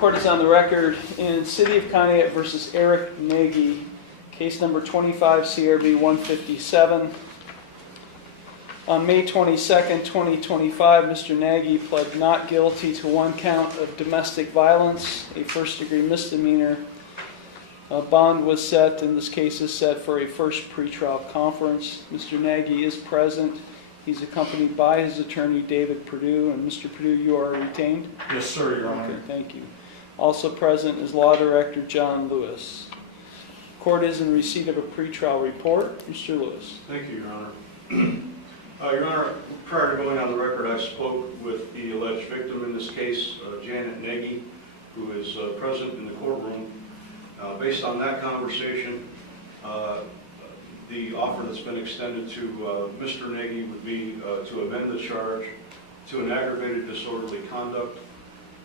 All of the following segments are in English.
Court is on the record in City of Conneaut versus Eric Nagy, case number 25 CRB 157. On May 22nd, 2025, Mr. Nagy pled not guilty to one count of domestic violence, a first-degree misdemeanor. A bond was set, and this case is set for a first pretrial conference. Mr. Nagy is present. He's accompanied by his attorney, David Perdue. And Mr. Perdue, you are retained? Yes, sir, Your Honor. Okay, thank you. Also present is Law Director John Lewis. Court is in receipt of a pretrial report. Mr. Lewis. Thank you, Your Honor. Your Honor, prior to going on the record, I spoke with the alleged victim in this case, Janet Nagy, who is present in the courtroom. Based on that conversation, the offer that's been extended to Mr. Nagy would be to amend the charge to an aggravated disorderly conduct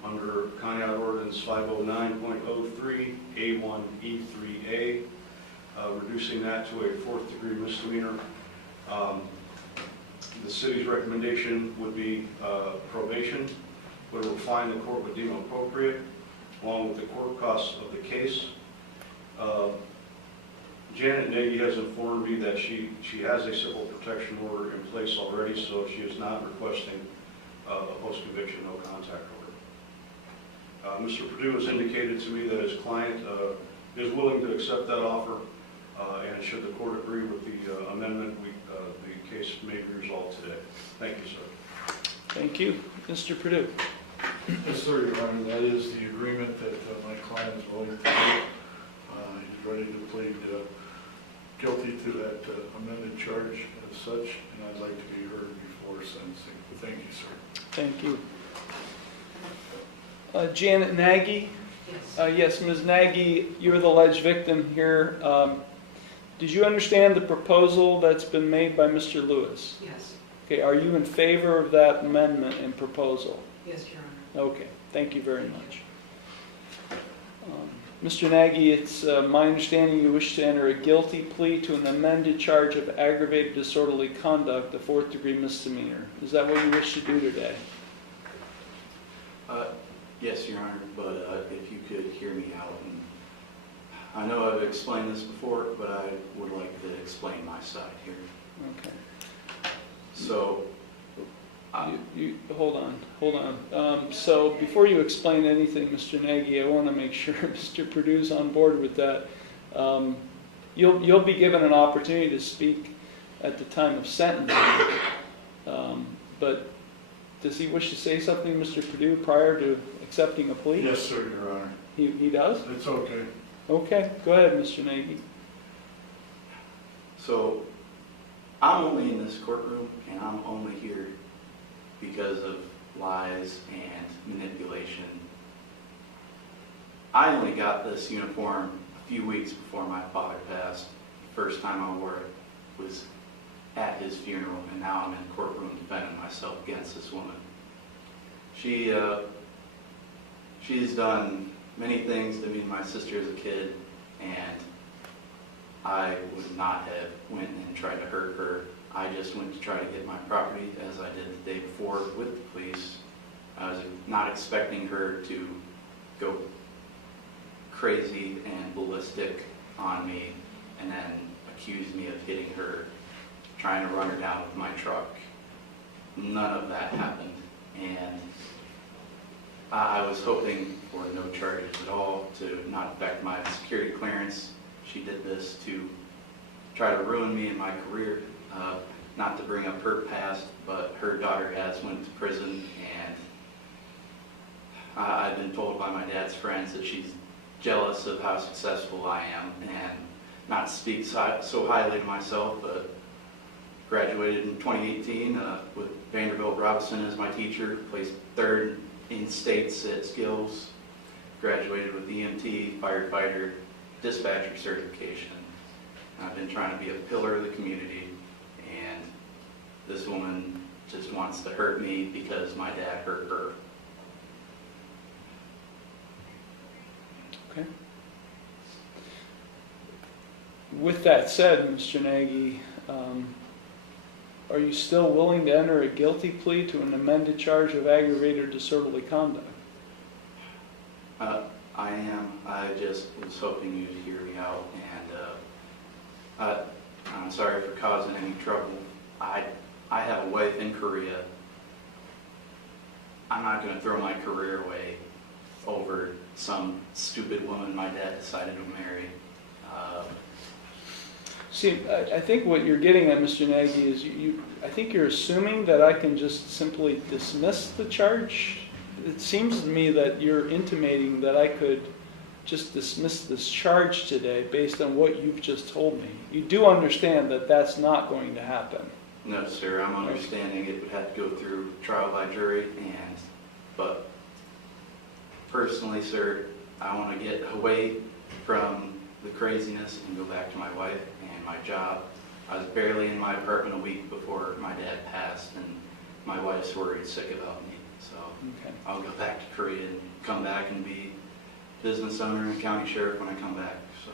under Conneaut Ordinance 509.03 A1E3A, reducing that to a fourth-degree misdemeanor. The city's recommendation would be probation, whatever fine the court would deem appropriate, along with the court costs of the case. Janet Nagy has informed me that she has a civil protection order in place already, so she is not requesting a post-conviction no contact order. Mr. Perdue has indicated to me that his client is willing to accept that offer, and should the court agree with the amendment, the case may be resolved today. Thank you, sir. Thank you. Mr. Perdue. Yes, sir, Your Honor. That is the agreement that my client is willing to do. He's ready to plead guilty to that amended charge as such, and I'd like to be heard before sentencing. Thank you, sir. Thank you. Janet Nagy. Yes. Yes, Ms. Nagy, you're the alleged victim here. Did you understand the proposal that's been made by Mr. Lewis? Yes. Okay, are you in favor of that amendment and proposal? Yes, Your Honor. Okay, thank you very much. Mr. Nagy, it's my understanding you wish to enter a guilty plea to an amended charge of aggravated disorderly conduct, a fourth-degree misdemeanor. Is that what you wish to do today? Yes, Your Honor, but if you could hear me out. And I know I've explained this before, but I would like to explain my side here. Okay. So, hold on. So before you explain anything, Mr. Nagy, I want to make sure Mr. Perdue's on board with that. You'll be given an opportunity to speak at the time of sentencing, but does he wish to say something, Mr. Perdue, prior to accepting a plea? Yes, sir, Your Honor. He does? It's okay. Okay, go ahead, Mr. Nagy. so I'm only in this courtroom, and I'm only here because of lies and manipulation. I only got this uniform a few weeks before my father passed. The first time I wore it was at his funeral, and now I'm in the courtroom defending myself against this woman. She's done many things to me and my sister as a kid, and I would not have went and tried to hurt her. I just went to try to get my property, as I did the day before with the police. I was not expecting her to go crazy and ballistic on me and then accuse me of hitting her, trying to run her down with my truck. None of that happened, and I was hoping for no charges at all, to not affect my security clearance. She did this to try to ruin me and my career. Not to bring up her past, but her daughter has went to prison, and I've been told by my dad's friends that she's jealous of how successful I am, and not to speak so highly of myself, but graduated in 2018 with Vanderbilt Robinson as my teacher, placed third in states at skills, graduated with EMT, firefighter, dispatcher certification. I've been trying to be a pillar of the community, and this woman just wants to hurt me because my dad hurt her. Okay. With that said, Mr. Nagy, are you still willing to enter a guilty plea to an amended charge of aggravated disorderly conduct? I am. I just was hoping you'd hear me out, and I'm sorry for causing any trouble. I have a wife in Korea. I'm not going to throw my career away over some stupid woman my dad decided to marry. See, I think what you're getting at, Mr. Nagy, is I think you're assuming that I can just simply dismiss the charge. It seems to me that you're intimating that I could just dismiss this charge today based on what you've just told me. You do understand that that's not going to happen. No, sir. I'm understanding it would have to go through trial by jury, but personally, sir, I want to get away from the craziness and go back to my wife and my job. I was barely in my apartment a week before my dad passed, and my wife's worried sick about me. So Okay. I'll go back to Korea and come back and be business owner and county sheriff when I come back. So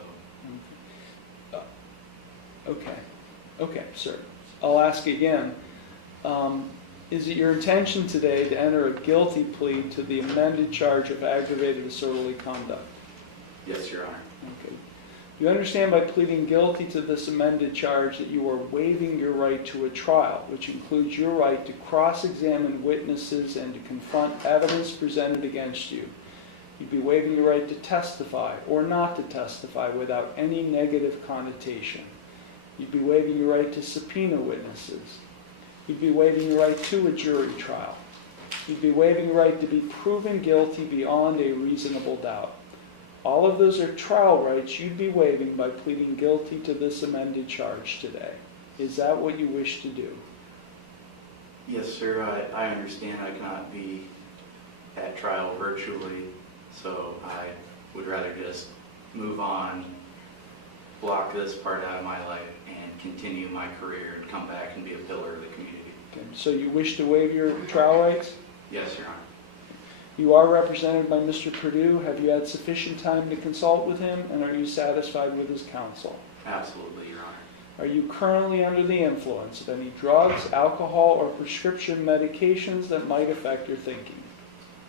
Okay, sir. I'll ask again. Is it your intention today to enter a guilty plea to the amended charge of aggravated disorderly conduct? yes, Your Honor. Okay. You understand by pleading guilty to this amended charge that you are waiving your right to a trial, which includes your right to cross-examine witnesses and to confront evidence presented against you. You'd be waiving your right to testify or not to testify without any negative connotation. You'd be waiving your right to subpoena witnesses. You'd be waiving your right to a jury trial. You'd be waiving your right to be proven guilty beyond a reasonable doubt. All of those are trial rights you'd be waiving by pleading guilty to this amended charge today. Is that what you wish to do? Yes, sir. I understand I cannot be at trial virtually, so I would rather just move on, block this part out of my life, and continue my career and come back and be a pillar of the community. Okay. So you wish to waive your trial rights? Yes, Your Honor. You are represented by Mr. Perdue. Have you had sufficient time to consult with him, and are you satisfied with his counsel? Absolutely, Your Honor. Are you currently under the influence of any drugs, alcohol, or prescription medications that might affect your thinking?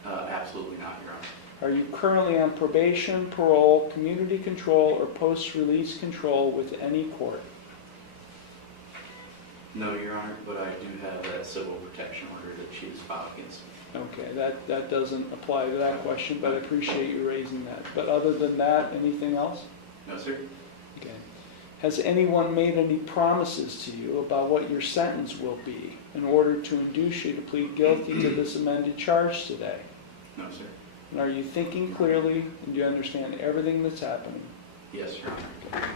Absolutely not, Your Honor. Are you currently on probation, parole, community control, or post-release control with any court? No, Your Honor, but I do have that civil protection order that she has filed against me. Okay, that doesn't apply to that question, but I appreciate you raising that. But other than that, anything else? No, sir. Okay. Has anyone made any promises to you about what your sentence will be in order to induce you to plead guilty to this amended charge today? No, sir. And are you thinking clearly, and do you understand everything that's happening? Yes, Your Honor.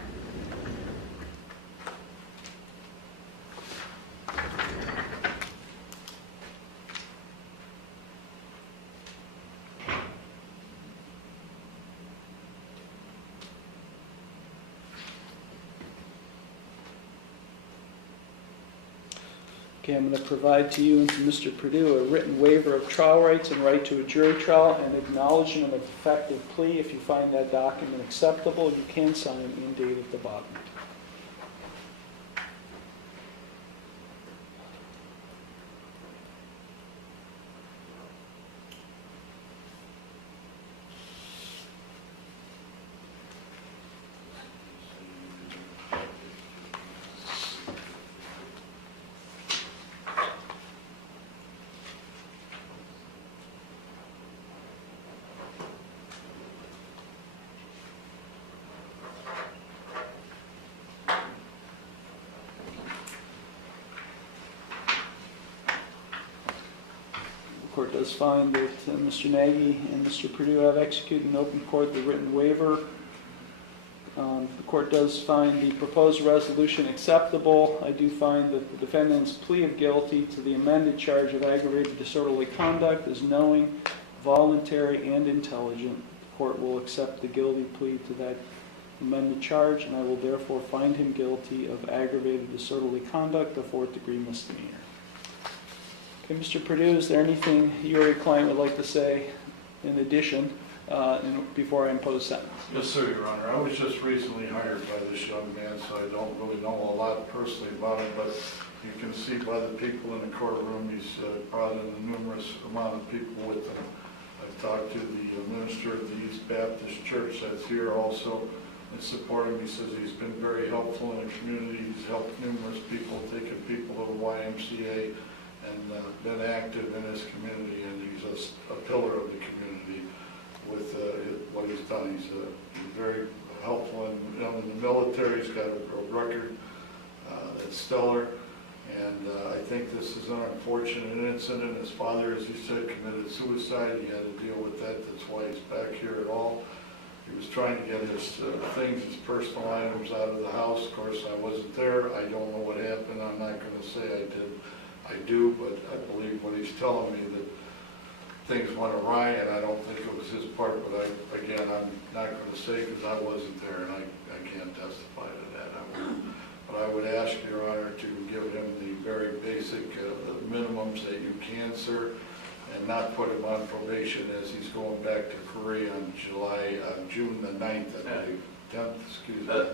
Okay, I'm going to provide to you and to Mr. Perdue a written waiver of trial rights and right to a jury trial and acknowledgement of effective plea. If you find that document acceptable, you can sign and date at the bottom. The court does find that Mr. Nagy and Mr. Perdue have executed in open court the written waiver. The court does find the proposed resolution acceptable. I do find that the defendant's plea of guilty to the amended charge of aggravated disorderly conduct is knowing, voluntary, and intelligent. The court will accept the guilty plea to that amended charge, and I will therefore find him guilty of aggravated disorderly conduct, a fourth-degree misdemeanor. Okay, Mr. Perdue, is there anything you or your client would like to say in addition before I impose sentence? Yes, sir, Your Honor. I was just recently hired by this young man, so I don't really know a lot personally about him, but you can see by the people in the courtroom, he's brought in a numerous amount of people with him. I've talked to the minister of the East Baptist Church that's here also and supporting me. He says he's been very helpful in the community. He's helped numerous people, taken people to the YMCA, and been active in his community, and he's a pillar of the community with what he's done. He's very helpful in the military. He's got a record that's stellar, and I think this is an unfortunate incident. His father, as you said, committed suicide. He had to deal with that. That's why he's back here at all. He was trying to get his things, his personal items out of the house. Of course, I wasn't there. I don't know what happened. I'm not going to say I did. I do, but I believe what he's telling me, that things went awry, and I don't think it was his part. But again, I'm not going to say because I wasn't there, and I can't testify to that. But I would ask, Your Honor, to give him the very basic minimums that you can, sir, and not put him on probation as he's going back to Korea on June the 9th, I believe. 10th, excuse me.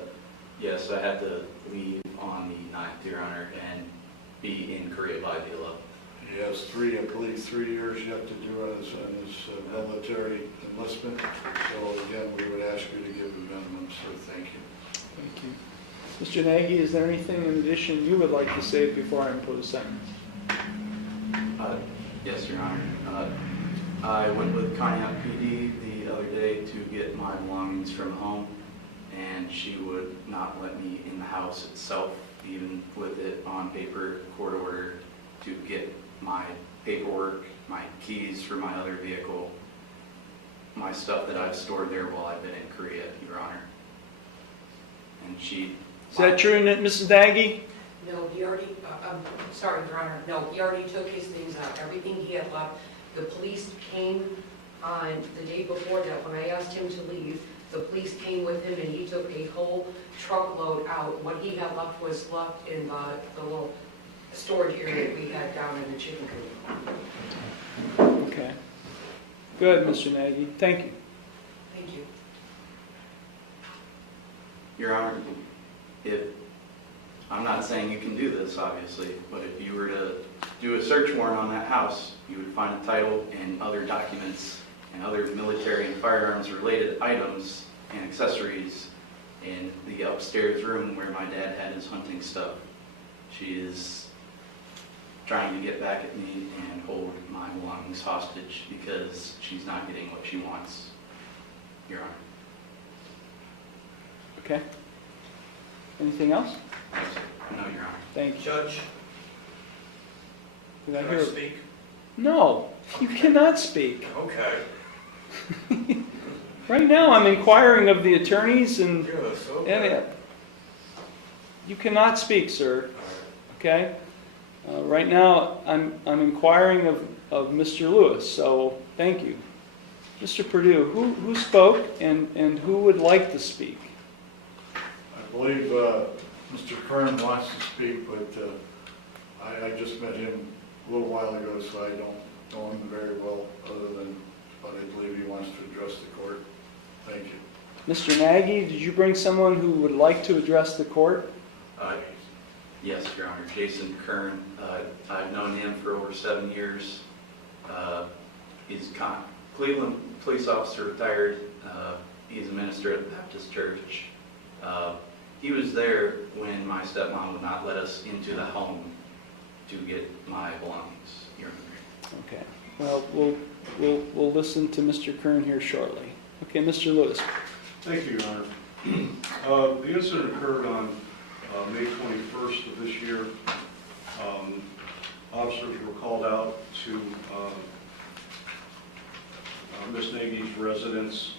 Yes, I had to leave on the 9th, Your Honor, and be in Korea by the 11th. He has I believe 3 years yet to do on his military enlistment. So again, we would ask you to give him minimum, so thank you. Thank you. Mr. Nagy, is there anything in addition you would like to say before I impose sentence? Yes, Your Honor. I went with Conneaut PD the other day to get my belongings from home, and she would not let me in the house itself, even with it on paper, court order, to get my paperwork, my keys for my other vehicle, my stuff that I've stored there while I've been in Korea, Your Honor. And she... Is that true, Mrs. Nagy? No, he already, I'm sorry, Your Honor, no, he already took his things out, everything he had left. The police came on the day before that, when I asked him to leave, the police came with him and he took a whole truckload out. What he had left was left in the little storage area we had down in the chicken coop. Okay. Good, Mr. Nagy. Thank you. Thank you. Your Honor, I'm not saying you can do this, obviously, but if you were to do a search warrant on that house, you would find a title and other documents and other military and firearms related items and accessories in the upstairs room where my dad had his hunting stuff. She is trying to get back at me and hold my belongings hostage because she's not getting what she wants, Your Honor. Okay. Anything else? No, Your Honor. Thank you. Judge, Did I can hear? I speak? No, you cannot speak. Okay. Right now, I'm inquiring of the attorneys, and Yes, okay. you cannot speak, sir. Okay. Right now, I'm inquiring of Mr. Lewis. So thank you, Mr. Perdue. Who spoke and who would like to speak? I believe Mr. Kern wants to speak, but I just met him a little while ago, so I don't know him very well, but I believe he wants to address the court. Thank you. Mr. Nagy, did you bring someone who would like to address the court? Yes, Your Honor. Jason Kern. I've known him for over 7 years. He's a Cleveland police officer, retired. He's a minister at the Baptist Church. He was there when my stepmom would not let us into the home to get my belongings, Your Honor. Okay. Well, we'll listen to Mr. Kern here shortly. Okay, Mr. Lewis. Thank you, Your Honor. The incident occurred on May 21st of this year. Officers were called out to Ms. Nagy's residence,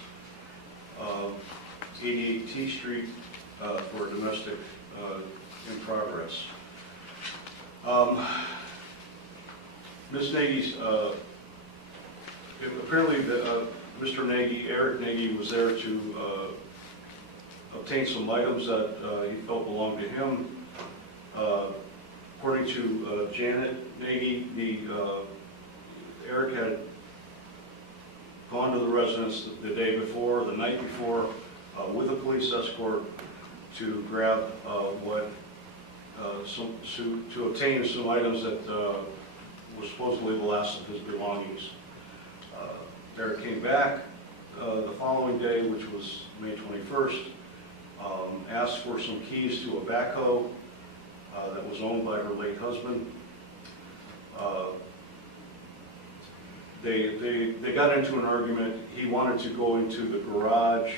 88 T Street, for domestic in progress. Ms. Nagy's, apparently Mr. Nagy, Eric Nagy, was there to obtain some items that he felt belonged to him. According to Janet Nagy, Eric had gone to the residence the day before, the night before, with a police escort to grab to obtain some items that were supposedly the last of his belongings. Eric came back the following day, which was May 21st, asked for some keys to a backhoe that was owned by her late husband. They got into an argument. He wanted to go into the garage.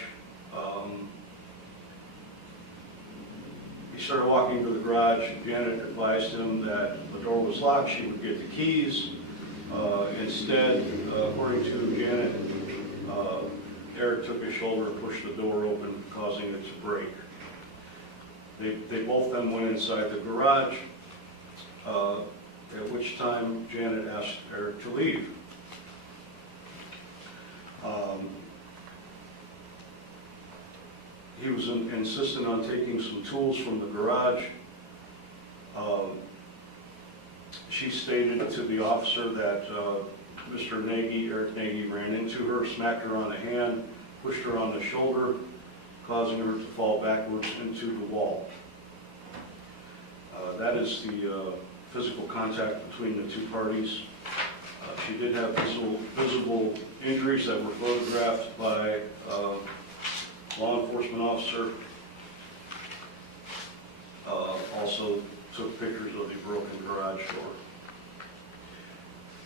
He started walking to the garage. Janet advised him that the door was locked. She would get the keys. Instead, according to Janet, Eric took his shoulder and pushed the door open, causing it to break. They both then went inside the garage, at which time Janet asked Eric to leave. He was insistent on taking some tools from the garage. She stated to the officer that Mr. Nagy, Eric Nagy, ran into her, smacked her on the hand, pushed her on the shoulder, causing her to fall backwards into the wall. That is the physical contact between the two parties. She did have visible injuries that were photographed by law enforcement officer. Also took pictures of the broken garage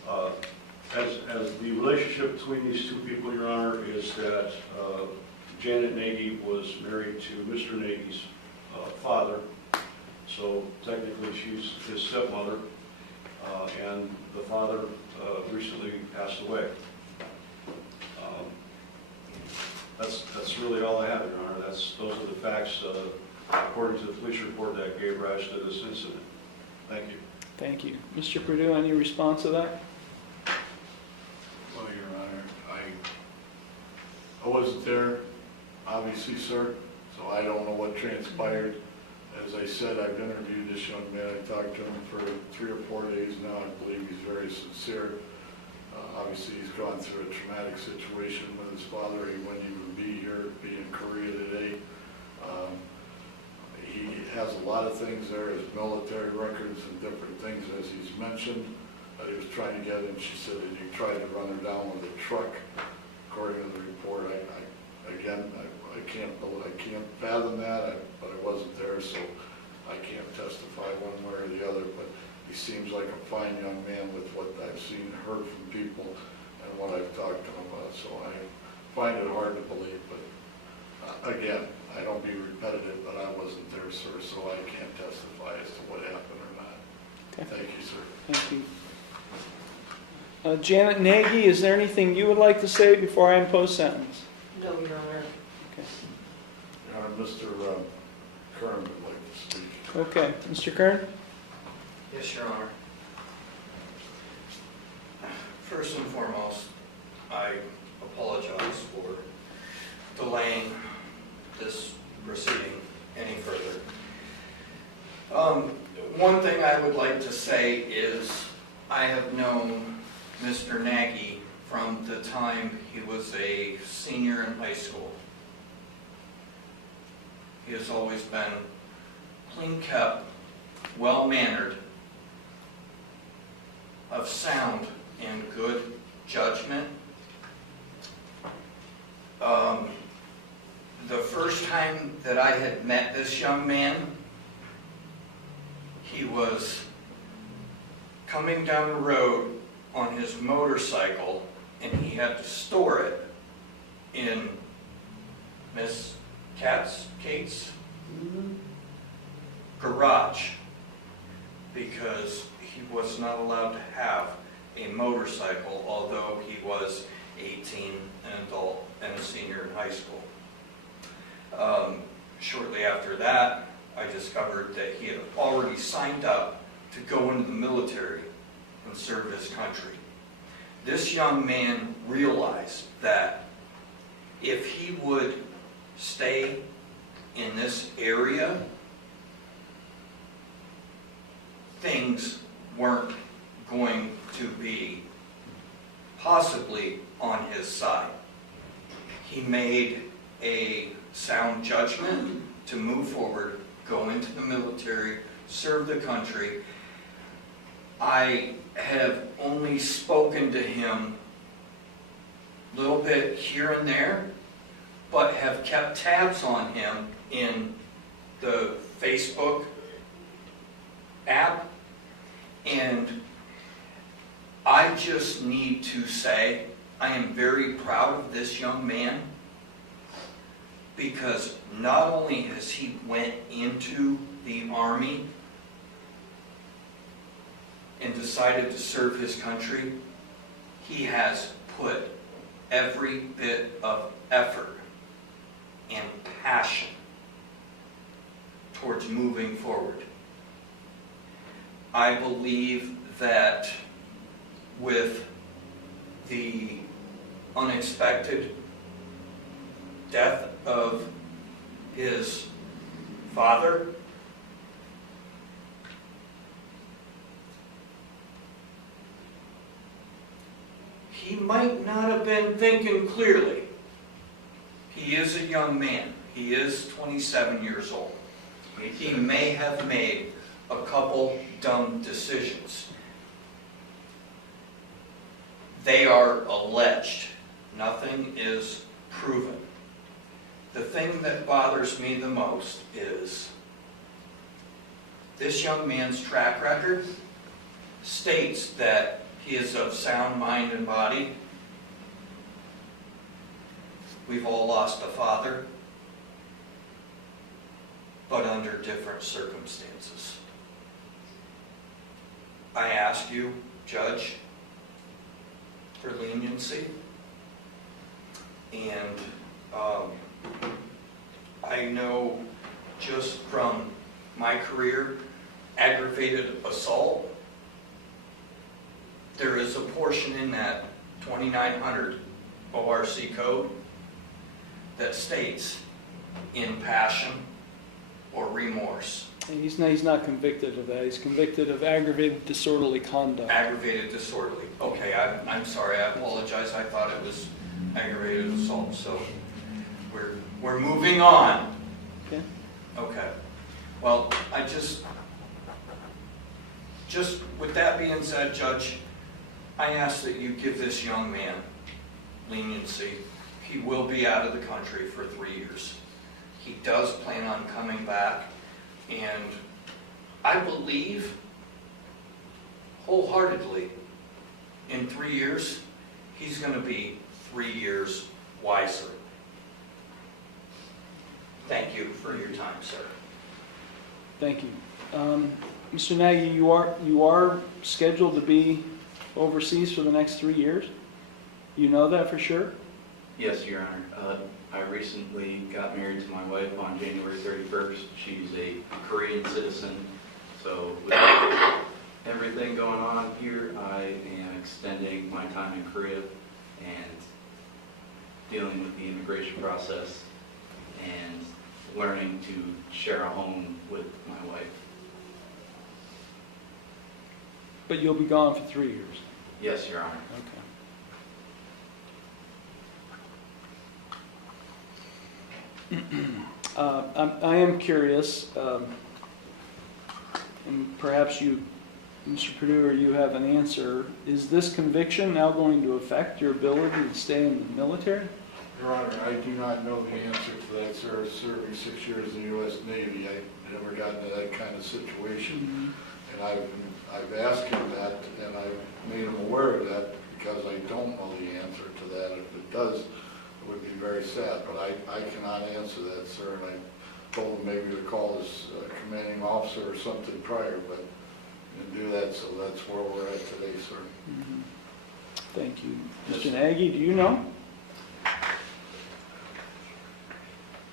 door. As the relationship between these two people, Your Honor, is that Janet Nagy was married to Mr. Nagy's father, so technically she's his stepmother, and the father recently passed away. That's really all I have, Your Honor. Those are the facts according to the police report that gave rise to this incident. Thank you. Thank you. Mr. Perdue, any response to that? Well, Your Honor, I wasn't there, obviously, sir, so I don't know what transpired. As I said, I've interviewed this young man. I talked to him for 3 or 4 days now. I believe he's very sincere. Obviously, he's gone through a traumatic situation with his father. He wouldn't even be here, be in Korea today. He has a lot of things there, his military records and different things, as he's mentioned, that he was trying to get, and she said that he tried to run her down with a truck. According to the report, I can't fathom that, but I wasn't there, so I can't testify one way or the other, but he seems like a fine young man with what I've seen and heard from people and what I've talked to him about, so I find it hard to believe, but again, I don't be repetitive, but I wasn't there, sir, so I can't testify as to what happened or not. Okay. Thank you, sir. Thank you. Janet Nagy, is there anything you would like to say before I impose sentence? No, Your Honor. Okay. Your Honor, Mr. Kern would like to speak. Okay. Mr. Kern? Yes, Your Honor. First and foremost, I apologize for delaying this proceeding any further. One thing I would like to say is I have known Mr. Nagy from the time he was a senior in high school. He has always been clean kept, well-mannered, of sound and good judgment. The first time that I had met this young man, he was coming down the road on his motorcycle, and he had to store it in Miss Kate's garage because he was not allowed to have a motorcycle, although he was 18, an adult, and a senior in high school. Shortly after that, I discovered that he had already signed up to go into the military and serve his country. This young man realized that if he would stay in this area, things weren't going to be possibly on his side. He made a sound judgment to move forward, go into the military, serve the country. I have only spoken to him little bit here and there, but have kept tabs on him in the Facebook app. And I just need to say, I am very proud of this young man, because not only has he went into the Army and decided to serve his country, he has put every bit of effort and passion towards moving forward. I believe that with the unexpected death of his father, he might not have been thinking clearly. He is a young man. He is 27 years old. He may have made a couple dumb decisions. They are alleged. Nothing is proven. The thing that bothers me the most is this young man's track record states that he is of sound mind and body. We've all lost a father, but under different circumstances. I ask you, Judge, for leniency, and I know just from my career, aggravated assault, there is a portion in that 2900 ORC code that states in passion or remorse. And he's not convicted of that. He's convicted of aggravated disorderly conduct. Aggravated disorderly. Okay, I'm sorry, I apologize. I thought it was aggravated assault. So we're moving on. Okay. Okay. Well, I just with that being said, Judge, I ask that you give this young man leniency. He will be out of the country for 3 years. He does plan on coming back, and I believe wholeheartedly in 3 years, he's going to be 3 years wiser. Thank you for your time, sir. Thank you. Mr. Nagy, you are scheduled to be overseas for the next 3 years? You know that for sure? Yes, Your Honor. I recently got married to my wife on January 31st. She's a Korean citizen, so with everything going on here, I am extending my time in Korea and dealing with the immigration process and learning to share a home with my wife. But you'll be gone for 3 years? Yes, Your Honor. Okay. I am curious, and perhaps you, Mr. Perdue, or you have an answer. Is this conviction now going to affect your ability to stay in the military? Your Honor, I do not know the answer to that, sir. Serving 6 years in the U.S. Navy, I've never gotten to that kind of situation. And I've asked him that, and I've made him aware of that, because I don't know the answer to that. If it does, it would be very sad, but I cannot answer that, sir. And I told him maybe to call his commanding officer or something prior, but do that, so that's where we're at today, sir. Thank you. Mr. Nagy, do you know?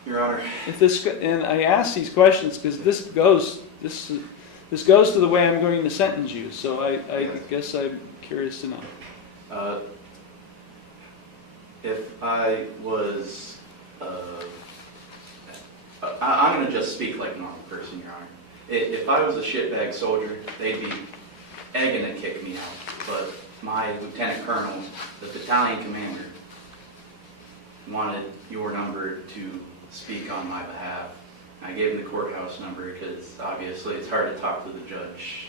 Your Honor. If this, and I ask these questions because this goes to the way I'm going to sentence you, so I guess I'm curious to know. If I was, I'm going to just speak like a normal person, Your Honor. If I was a shitbag soldier, they'd be egging to kick me out. But my lieutenant colonel, the battalion commander, wanted your number to speak on my behalf. I gave him the courthouse number because obviously it's hard to talk to the judge.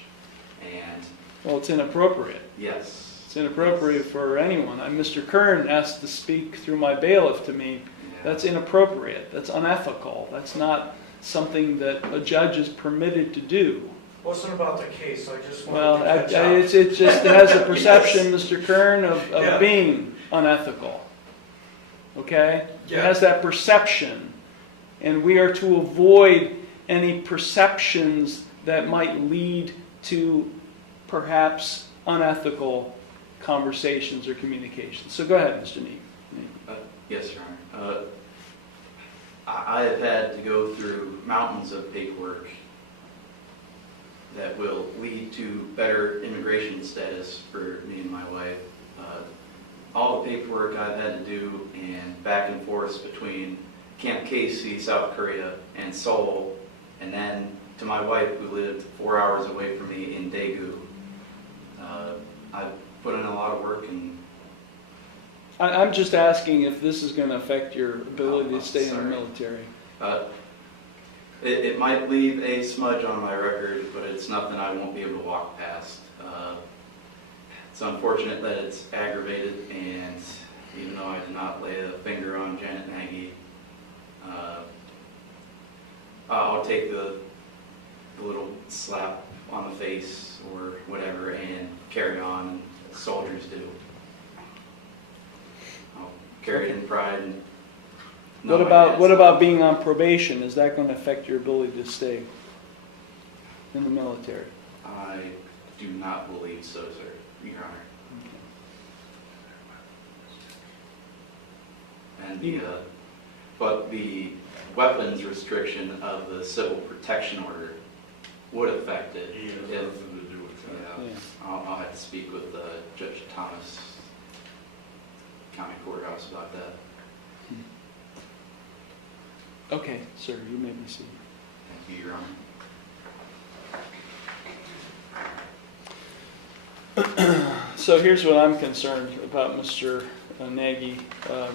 And Well, it's inappropriate. yes, It's inappropriate for anyone. Mr. Kern asked to speak through my bailiff to me. That's inappropriate. That's unethical. That's not something that a judge is permitted to do. Wasn't about the case, I just Well, wanted to catch up. it just has a perception, Mr. Kern, of Yeah. being unethical. Okay? It Yeah. has that perception. And we are to avoid any perceptions that might lead to perhaps unethical conversations or communications. So go ahead, Mr. Neek. Yes, Your Honor. I have had to go through mountains of paperwork that will lead to better immigration status for me and my wife. All the paperwork I've had to do and back and forth between Camp Casey, South Korea, and Seoul, and then to my wife who lived 4 hours away from me in Daegu. I've put in a lot of work, and I'm just asking if this is going to affect your ability to stay in the Sorry. military. it might leave a smudge on my record, but it's nothing I won't be able to walk past. It's unfortunate that it's aggravated, and even though I did not lay a finger on Janet Nagy, I'll take the little slap on the face or whatever and carry on as soldiers do. I'll carry it in pride. And know What my about dad's what son. about being on probation? Is that going to affect your ability to stay in the military? I do not believe so, sir, Your Honor. And but the weapons restriction of the civil protection order would affect it. He has if, nothing to do with that. Yeah. I'll have to speak with Judge Thomas, County Courthouse, about that. Okay, sir, you may be seated. Thank you, Your Honor. So here's what I'm concerned about, Mr. Nagy,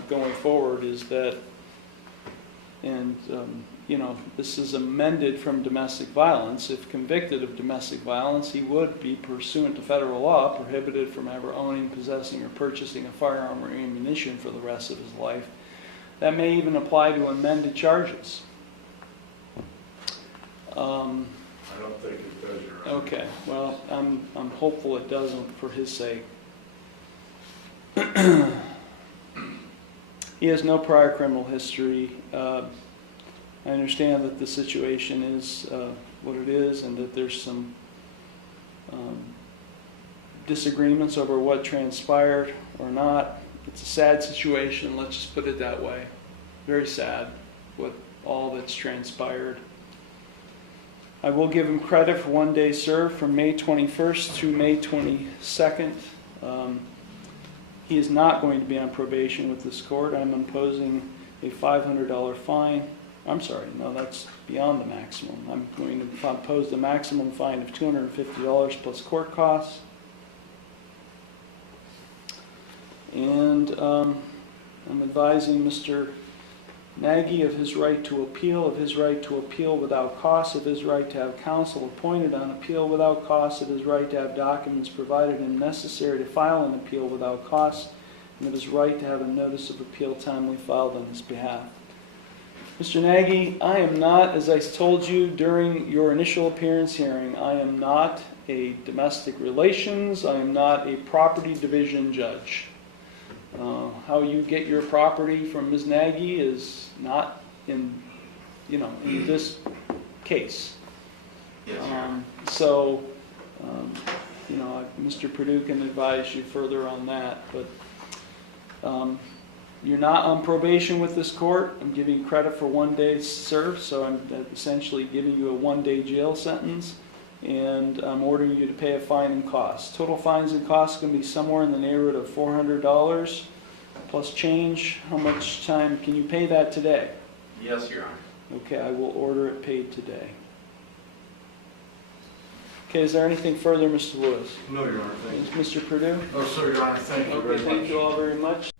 going forward is that, and this is amended from domestic violence. If convicted of domestic violence, he would be, pursuant to federal law, prohibited from ever owning, possessing, or purchasing a firearm or ammunition for the rest of his life. That may even apply to amended charges. I don't think it does, Your Honor. Okay, well, I'm hopeful it doesn't for his sake. He has no prior criminal history. I understand that the situation is what it is, and that there's some disagreements over what transpired or not. It's a sad situation, let's just put it that way. Very sad, with all that's transpired. I will give him credit for 1 day served from May 21st through May 22nd. He is not going to be on probation with this court. I'm imposing a $500 fine. I'm sorry, no, that's beyond the maximum. I'm going to impose the maximum fine of $250 plus court costs. And I'm advising Mr. Nagy of his right to appeal, without cost, of his right to have counsel appointed on appeal without cost, of his right to have documents provided and necessary to file an appeal without cost, and of his right to have a notice of appeal timely filed on his behalf. Mr. Nagy, I am not, as I told you during your initial appearance hearing, I am not a domestic relations, I am not a property division judge. How you get your property from Ms. Nagy is not in this case. Yes, sir. Mr. Perdue can advise you further on that, but you're not on probation with this court. I'm giving you credit for 1 day served, so I'm essentially giving you a 1 day jail sentence, and I'm ordering you to pay a fine and costs. Total fines and costs can be somewhere in the neighborhood of $400 plus change. How much time can you pay that today? Yes, Your Honor. Okay, I will order it paid today. Okay, is there anything further, Mr. Lewis? No, Your Honor, thank you. Mr. Perdue? No, sir, Your Honor, thank you very Okay, much. thank you all very much.